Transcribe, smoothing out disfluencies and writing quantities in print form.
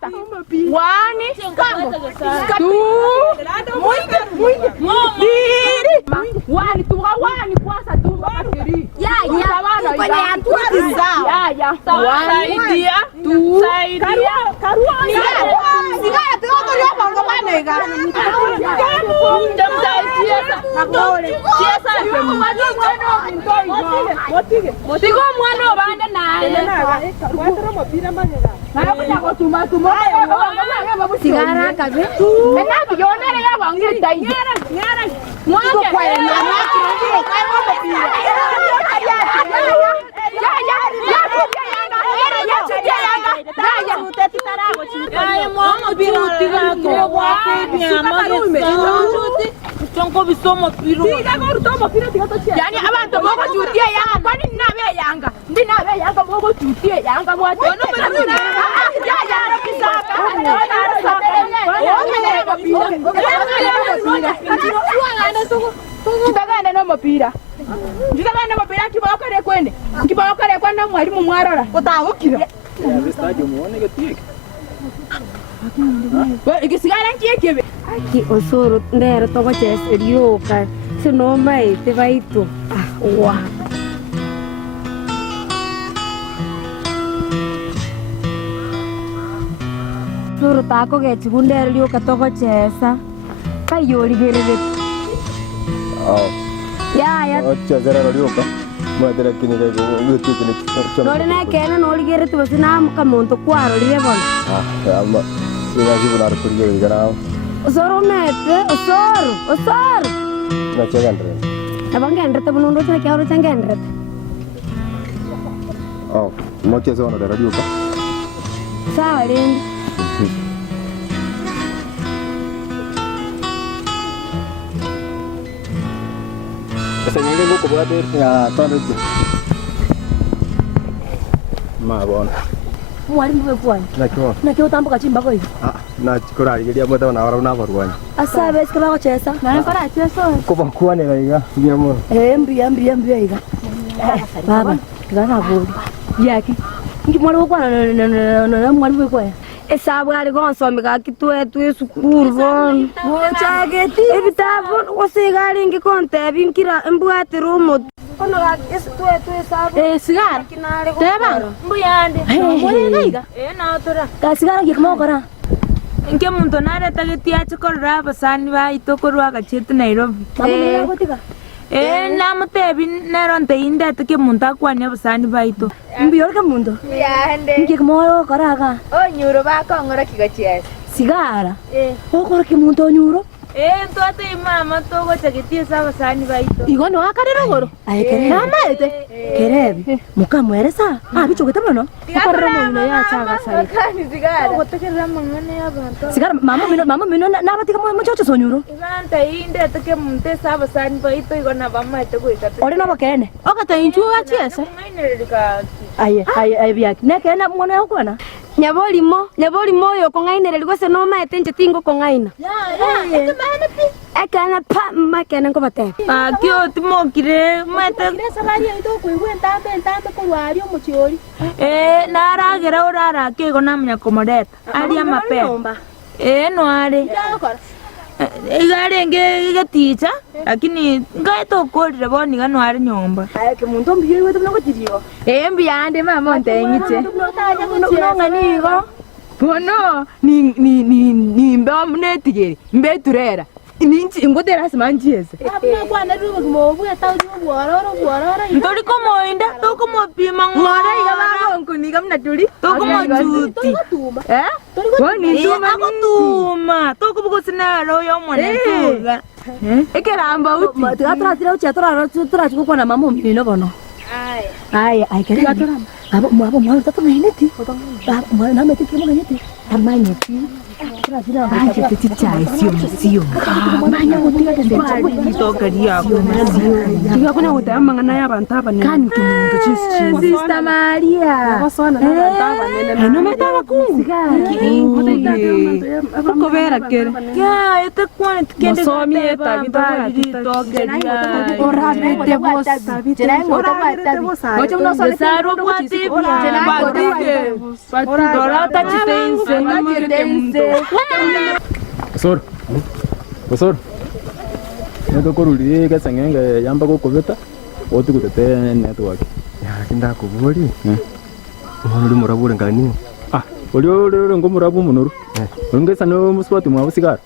Kata. 1, 2, 1 tuga 1 kwanza tu mpaka 3. Ya. Kwenye antuti zao. Ya. 1 2 saidia. Karua. Sigara tuko leo bongo manega. Tigo mwana bande naye. Sigara kabe. Ena biyonere ya bangi dai. Mwana kwa na kiro kwa ngombe pia. Yani abantu boko jutie yanga kwani nabe yanga ndinabe yanga boko jutie yanga mwato no kitagana no mupira kibokore kwende kwenda mwalimu mwarora utahukira stadium muone getiye igisigara nkiyekebe Aki osoro ndero togo cheserioka sinoma ite baito wa soro tako gechigundero lioka togo chesa kayori gerere ya chezera lioka mwadera kinire gutitine nori na kena nori gerete basina kamonto kwaro lirebona ama sivajibunar kuriye garao osoro mete osoro na chegandre abangendrete bunundo tene kyaro changendrete no chezo no de radio ka sawa lindi ese nyinge ngoko bwate ya tonde ma bona mwalimu we kwani nakyo tambuka chimba ko hivi na chikorarigeria mwete na ora na barwanya asabe sikaba chesa na nkora chesa ko bakwane baiga ngiyamo mbia iga baba tigana bodi yaki ngimwali kwana na mwalimu we kwani esabu ali gonsome ga kitwe sukuru bon chageti ebitabu osigali ngikonte binkira mbwate rumo kono ga twe sabu sigara teba mbuyande mwali naiga na otora ka sigara ngikmokora Nke muntu nareta getia chikorora abasani baito korwa gachete Nairobi. Namutebi neronte indete ke muntu akwane abasani baito. Mbiyorka muntu. Yande. Ngikmoro koraga. Nyuro bakongora kigochies. Sigara. Okora ke muntu onyuro. Ntote mama togo chagetia abasani baito. Igono akarira goro. Ai kere. Namaete. Kerebi. Mukamweresa. Bichogete mono. Akarira mono ya chaga sari. Kani sigara. Gotekera mangane abantu. Sigara mama mino nabatika muchocho sonyuro. Ibanta indete ke muntu abasani baito igona bamaite goita. Ore no bakene. Okata inchu achiesa. Mainerika. Ai biaki. Nekena mwana yakwana. Nyabolimo yo kongainereri gose no maete nje tingo kongaina. Akana pa makena ngo bate. Kyo timokire maete sabari ito kuigwenta ntambe kurwari omuchiori. Naragera urara kigo namnya komoreta. Ali amape. No are. Igare nge gaticha lakini ngaito kodire boni gano ari nyomba. Ke muntu mbiye wetu no kutirio. Mbiyande mama ntengiche. Nganigo. Bono ni mbetigeri mbeturera. Ninchi ingotera simanjiese. Kwana rugo mobu eta bwororo. Ntori komo inda to komo pima Ngora igaba ngonku ni gamna tuli. To komo juti. Woni tuma. To komo sinaro yo mwana tuga. Ekeramba uti. Tugatira uchiatora turachukukwana mama mino bono. Ai kere. Abo mwa tatu maineti. Mwa meti kimo maineti. Amanyeti. Turachira Chete sio. manya ngotiga Kwali tokaria ko. Tiga kuna utamangana y'abantu abane. Kandi kimuntu cyisi. Sister Maria. Basona n'abantaba nene. No metaba kungu. Kukobera kere. Ya ete kwani tikende. Mosomi eta bito tokaria. Orabete vos. Orabete vos. Ocho no sale Saru kwati. Orata chitense. Osoro. Osoro. Nego koruri gesengenge yamba gukubita. Oti gutete network. Ya kinda kuburi. Uri murabure ngani. Ah, uri ngomurabu munuru. Ungesa no muswati mwa busigara.